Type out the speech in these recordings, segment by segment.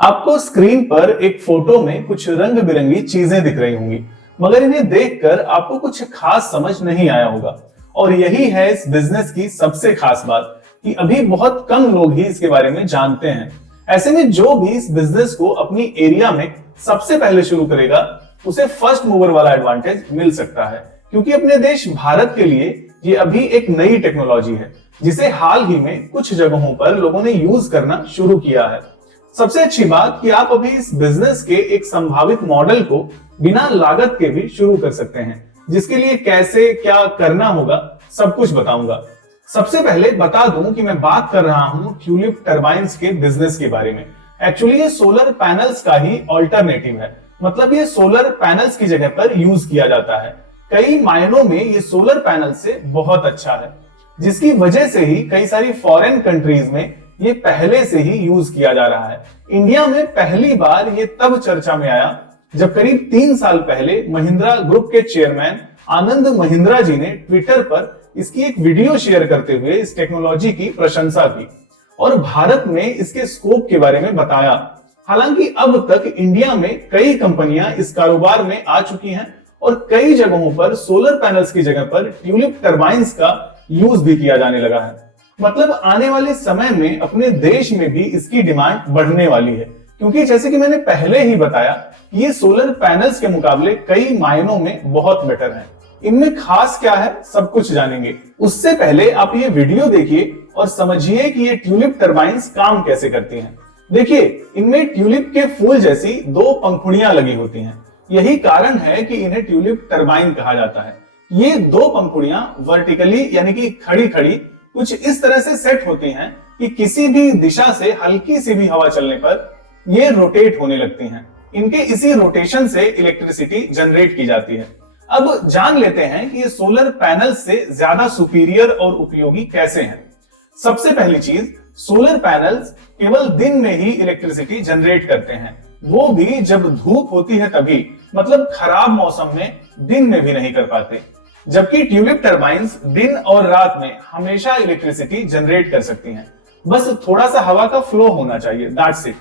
आपको स्क्रीन पर एक फोटो में कुछ रंग बिरंगी चीजें दिख रही होंगी, मगर इन्हें देखकर आपको कुछ खास समझ नहीं आया होगा। और यही है इस बिजनेस की सबसे खास बात कि अभी बहुत कम लोग ही इसके बारे में जानते हैं। ऐसे में जो भी इस बिजनेस को अपनी एरिया में सबसे पहले शुरू करेगा, उसे फर्स्ट मूवर वाला एडवांटेज मिल सकता है, क्योंकि अपने देश भारत के लिए ये अभी एक नई टेक्नोलॉजी है जिसे हाल ही में कुछ जगहों पर लोगों ने यूज करना शुरू किया है। सबसे अच्छी बात कि आप अभी इस बिजनेस के एक संभावित मॉडल को बिना लागत के भी शुरू कर सकते हैं, जिसके लिए कैसे क्या करना होगा सब कुछ बताऊंगा। सबसे पहले बता दूं कि मैं बात कर रहा हूं ट्यूलिप टरबाइन्स के बिजनेस के बारे में। एक्चुअली ये सोलर पैनल्स का ही ऑल्टरनेटिव है, मतलब ये सोलर पैनल्स की जगह पर यूज किया जाता है। कई मायनों में ये सोलर पैनल से बहुत अच्छा है, जिसकी वजह से ही कई सारी फॉरेन कंट्रीज में ये पहले से ही यूज किया जा रहा है। इंडिया में पहली बार ये तब चर्चा में आया जब करीब 3 साल पहले महिंद्रा ग्रुप के चेयरमैन आनंद महिंद्रा जी ने ट्विटर पर इसकी एक वीडियो शेयर करते हुए इस टेक्नोलॉजी की प्रशंसा की और भारत में इसके स्कोप के बारे में बताया। हालांकि अब तक इंडिया में कई कंपनियां इस कारोबार में आ चुकी हैं और कई जगहों पर सोलर पैनल्स की जगह पर ट्यूलिप टरबाइन्स का यूज भी किया जाने लगा है। मतलब आने वाले समय में अपने देश में भी इसकी डिमांड बढ़ने वाली है, क्योंकि जैसे कि मैंने पहले ही बताया, ये सोलर पैनल्स के मुकाबले कई मायनों में बहुत बेटर है। इनमें खास क्या है सब कुछ जानेंगे। उससे पहले आप ये वीडियो देखिए और समझिए कि ये ट्यूलिप टरबाइन्स काम कैसे करती हैं। देखिए, इनमें ट्यूलिप के फूल जैसी 2 पंखुड़ियां लगी होती हैं। यही कारण है कि इन्हें ट्यूलिप टरबाइन कहा जाता है। ये 2 पंखुड़ियां वर्टिकली यानी कि खड़ी खड़ी कुछ इस तरह से सेट होती हैं कि किसी भी दिशा से हल्की सी भी हवा चलने पर ये रोटेट होने लगती हैं। इनके इसी रोटेशन से इलेक्ट्रिसिटी जनरेट की जाती है। अब जान लेते हैं कि ये सोलर पैनल से ज्यादा सुपीरियर और उपयोगी कैसे हैं। सबसे पहली चीज, सोलर पैनल्स केवल दिन में ही इलेक्ट्रिसिटी जनरेट करते हैं, वो भी जब धूप होती है तभी, मतलब खराब मौसम में दिन में भी नहीं कर पाते। जबकि ट्यूलिप टरबाइन्स दिन और रात में हमेशा इलेक्ट्रिसिटी जनरेट कर सकती हैं। बस थोड़ा सा हवा का फ्लो होना चाहिए, दैट्स इट।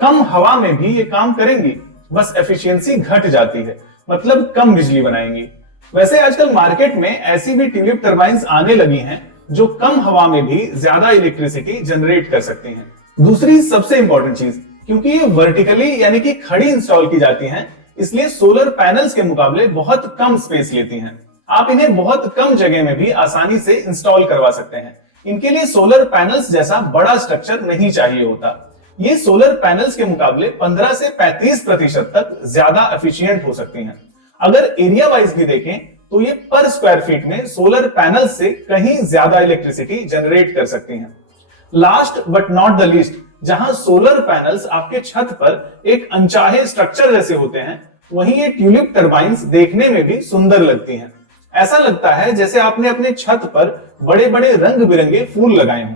कम हवा में भी ये काम करेंगी, बस एफिशिएंसी घट जाती है, मतलब कम बिजली बनाएंगी। वैसे आजकल मार्केट में ऐसी भी ट्यूलिप टरबाइन्स आने लगी हैं जो कम हवा में भी ज्यादा इलेक्ट्रिसिटी जनरेट कर सकती हैं। दूसरी सबसे इंपॉर्टेंट चीज, क्योंकि ये वर्टिकली यानी कि खड़ी इंस्टॉल की जाती हैं, इसलिए सोलर पैनल्स के मुकाबले बहुत कम स्पेस लेती हैं। आप इन्हें बहुत कम जगह में भी आसानी से इंस्टॉल करवा सकते हैं। इनके लिए सोलर पैनल्स जैसा बड़ा स्ट्रक्चर नहीं चाहिए होता। ये सोलर पैनल्स के मुकाबले 15 से 35% तक ज्यादा एफिशिएंट हो सकती हैं। अगर एरिया वाइज भी देखें तो ये पर स्क्वायर फीट में सोलर पैनल्स से कहीं ज्यादा इलेक्ट्रिसिटी जनरेट कर सकती हैं। Last but not the least, जहां सोलर पैनल्स आपके छत पर एक अनचाहे स्ट्रक्चर जैसे होते हैं, वहीं ये ट्यूलिप टरबाइन्स देखने में भी सुंदर लगती हैं। ऐसा लगता है जैसे आपने अपने छत पर बड़े बड़े रंग बिरंगे फूल लगाए हों।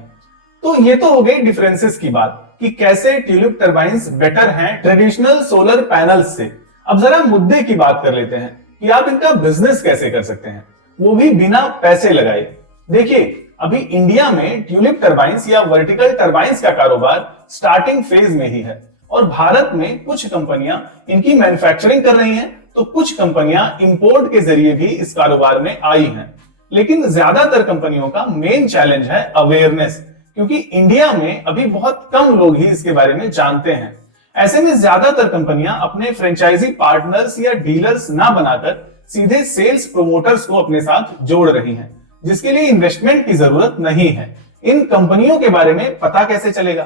तो ये तो हो गई डिफरेंसेस की बात कि कैसे ट्यूलिप टरबाइन्स बेटर हैं ट्रेडिशनल सोलर पैनल्स से। अब जरा मुद्दे की बात कर लेते हैं कि आप इनका बिजनेस कैसे कर सकते हैं, वो भी बिना पैसे लगाए। देखिए, अभी इंडिया में ट्यूलिप टरबाइन्स या वर्टिकल टरबाइन्स का कारोबार स्टार्टिंग फेज में ही है और भारत में कुछ कंपनियां इनकी मैन्युफैक्चरिंग कर रही हैं, तो कुछ कंपनियां इंपोर्ट के जरिए भी इस कारोबार में आई हैं। लेकिन ज्यादातर कंपनियों का मेन चैलेंज है अवेयरनेस, क्योंकि इंडिया में अभी बहुत कम लोग ही इसके बारे में जानते हैं। ऐसे में ज्यादातर कंपनियां अपने फ्रेंचाइजी पार्टनर्स या डीलर्स ना बनाकर सीधे सेल्स प्रोमोटर्स को अपने साथ जोड़ रही हैं, जिसके लिए इन्वेस्टमेंट की जरूरत नहीं है। इन कंपनियों के बारे में पता कैसे चलेगा,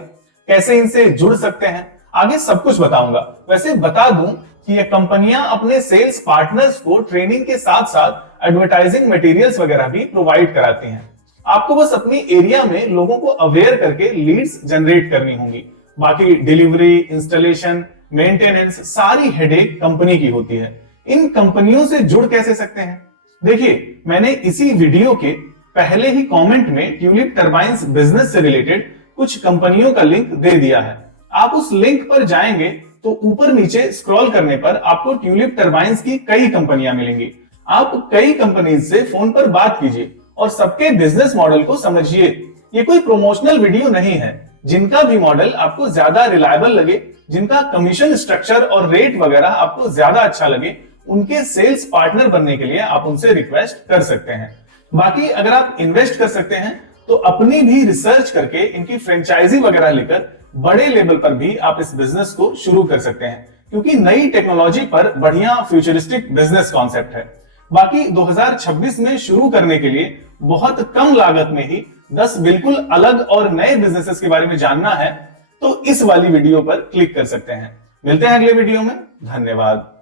कैसे इनसे जुड़ सकते हैं, आगे सब कुछ बताऊंगा। वैसे बता दूं कि ये कंपनियां अपने सेल्स पार्टनर्स को ट्रेनिंग के साथ साथ एडवर्टाइजिंग मटेरियल्स वगैरह भी प्रोवाइड कराती हैं। आपको बस अपनी एरिया में लोगों को अवेयर करके लीड्स जनरेट करनी होंगी। बाकी डिलीवरी, इंस्टॉलेशन, मेंटेनेंस सारी हेडेक कंपनी की होती है। इन कंपनियों से जुड़ कैसे सकते हैं? देखिए, मैंने इसी वीडियो के पहले ही कमेंट में ट्यूलिप टरबाइन्स बिजनेस से रिलेटेड कुछ कंपनियों का लिंक दे दिया है। आप उस लिंक पर जाएंगे तो ऊपर नीचे स्क्रॉल करने पर आपको ट्यूलिप टरबाइन्स की कई कंपनियां मिलेंगी। आप कई कंपनीज से फोन पर बात कीजिए और सबके बिजनेस मॉडल को समझिए। ये कोई प्रमोशनल वीडियो नहीं है, जिनका भी मॉडल आपको ज्यादा रिलायबल लगे, जिनका कमीशन स्ट्रक्चर और रेट वगैरह आपको ज्यादा अच्छा लगे, उनके सेल्स पार्टनर बनने के लिए आप उनसे रिक्वेस्ट कर सकते हैं। बाकी अगर आप इन्वेस्ट कर सकते हैं तो अपनी भी रिसर्च करके इनकी फ्रेंचाइजी वगैरह लेकर बड़े लेवल पर भी आप इस बिजनेस को शुरू कर सकते हैं, क्योंकि नई टेक्नोलॉजी पर बढ़िया फ्यूचरिस्टिक बिजनेस कॉन्सेप्ट है। बाकी 2026 में शुरू करने के लिए बहुत कम लागत में ही 10 बिल्कुल अलग और नए बिजनेसेस के बारे में जानना है तो इस वाली वीडियो पर क्लिक कर सकते हैं। मिलते हैं अगले वीडियो में। धन्यवाद।